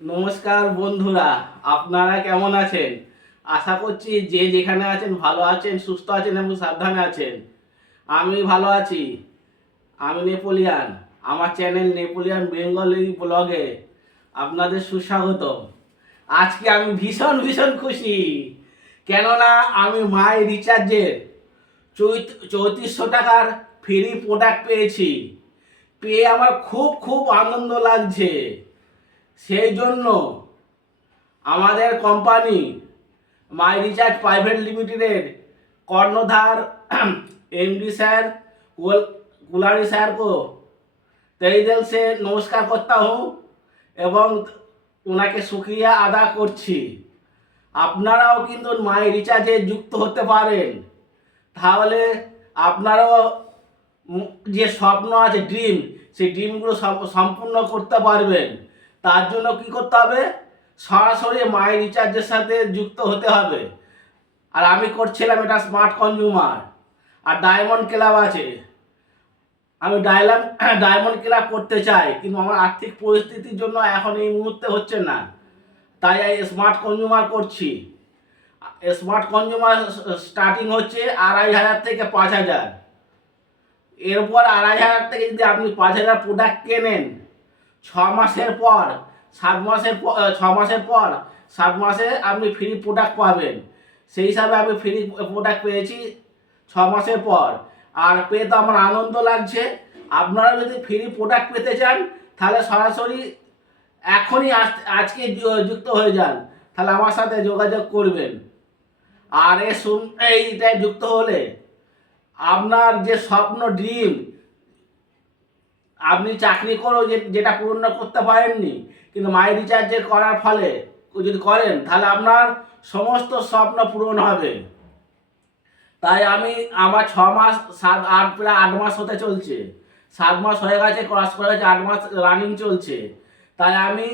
নমস্কার বন্ধুরা, আপনারা কেমন আছেন? আশা করছি যে যেখানে আছেন ভালো আছেন, সুস্থ আছেন এবং সাবধানে আছেন। আমি ভালো আছি। আমি নেপোলিয়ান। আমার চ্যানেল নেপোলিয়ান বেঙ্গলি ব্লগে আপনাদের সুস্বাগত। আজকে আমি ভীষণ ভীষণ খুশি, কেননা আমি মাই রিচার্জের 3400 টাকার ফ্রি প্রোডাক্ট পেয়েছি। পেয়ে আমার খুব খুব আনন্দ লাগছে। সেই জন্য আমাদের কোম্পানি মাই রিচার্জ প্রাইভেট লিমিটেডের কর্ণধার एमडी सर कुलाड़ी सर को तहे दिल से नमस्कार करता हूँ এবং ওনাকে শুকরিয়া আদা করছি। আপনারাও কিন্তু মাই রিচার্জে যুক্ত হতে পারেন, তাহলে আপনারাও যে স্বপ্ন আছে ড্রিম, সেই ড্রিমগুলো সম্পূর্ণ করতে পারবেন। তার জন্য কি করতে হবে? সরাসরি মাই রিচার্জের সাথে যুক্ত হতে হবে। আর আমি করছিলাম এটা স্মার্ট কনজিউমার, আর ডায়মন্ড ক্লাব আছে। আমি ডায়মন্ড ক্লাব করতে চাই, কিন্তু আমার আর্থিক পরিস্থিতির জন্য এখন এই মুহূর্তে হচ্ছে না, তাই স্মার্ট কনজিউমার করছি। স্মার্ট কনজিউমার স্টার্টিং হচ্ছে 2500 থেকে 5000। এরপর 2500 থেকে যদি আপনি 5000 প্রোডাক্ট কেনেন, 6 মাসের পর 7 মাসে আপনি ফ্রি প্রোডাক্ট পাবেন। সেই হিসাবে আমি ফ্রি প্রোডাক্ট পেয়েছি 6 মাসের পর, আর পেয়ে তো আমার আনন্দ লাগছে। আপনারা যদি ফ্রি প্রোডাক্ট পেতে চান তাহলে সরাসরি এখনই আজকে যুক্ত হয়ে যান, তাহলে আমার সাথে যোগাযোগ করবেন। আর এইটায় যুক্ত হলে আপনার যে স্বপ্ন ড্রিম, আপনি চাকরি করেও যেটা পূরণ করতে পারেননি, কিন্তু মাই রিচার্জে করার ফলে যদি করেন তাহলে আপনার সমস্ত স্বপ্ন পূরণ হবে। তাই আমি আমার 6 মাস 7 8 প্রায় 8 মাস হতে চলছে, 7 মাস হয়ে গেছে, ক্রস করে গেছে, 8 মাস রানিং চলছে। তাই আমি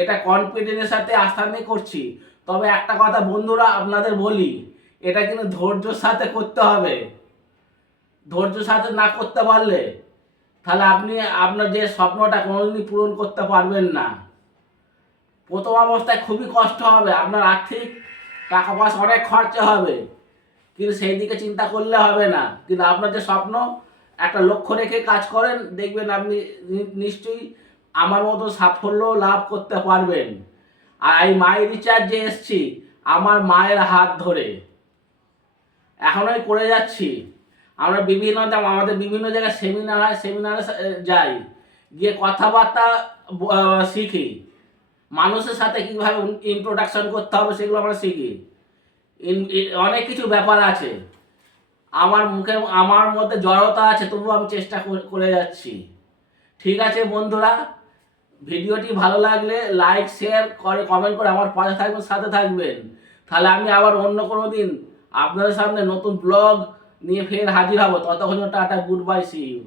এটা কনফিডেন্সের সাথে আস্থা নিয়ে করছি। তবে একটা কথা বন্ধুরা আপনাদের বলি, এটা কিন্তু ধৈর্যের সাথে করতে হবে। ধৈর্যের সাথে না করতে পারলে তাহলে আপনি আপনার যে স্বপ্নটা কোনোদিনই পূরণ করতে পারবেন না। প্রথম অবস্থায় খুবই কষ্ট হবে, আপনার আর্থিক টাকা পয়সা অনেক খরচা হবে, কিন্তু সেই দিকে চিন্তা করলে হবে না। কিন্তু আপনার যে স্বপ্ন, একটা লক্ষ্য রেখে কাজ করেন, দেখবেন আপনি নিশ্চয়ই আমার মতো সাফল্য লাভ করতে পারবেন। আর এই মাই রিচার্জে এসছি আমার মায়ের হাত ধরে, এখনই করে যাচ্ছি। আমরা আমাদের বিভিন্ন জায়গায় সেমিনার হয়, সেমিনারে যাই, গিয়ে কথাবার্তা শিখি। মানুষের সাথে কীভাবে ইন্ট্রোডাকশন করতে হবে সেগুলো আমরা শিখি। অনেক কিছু ব্যাপার আছে। আমার মধ্যে জড়তা আছে, তবুও আমি চেষ্টা করে যাচ্ছি। ঠিক আছে বন্ধুরা, ভিডিওটি ভালো লাগলে লাইক শেয়ার করে কমেন্ট করে আমার পাশে থাকবেন, সাথে থাকবেন। তাহলে আমি আবার অন্য কোনো দিন আপনাদের সামনে নতুন ব্লগ নিয়ে ফের হাজির হব। ততক্ষণ tata, good bye, see you.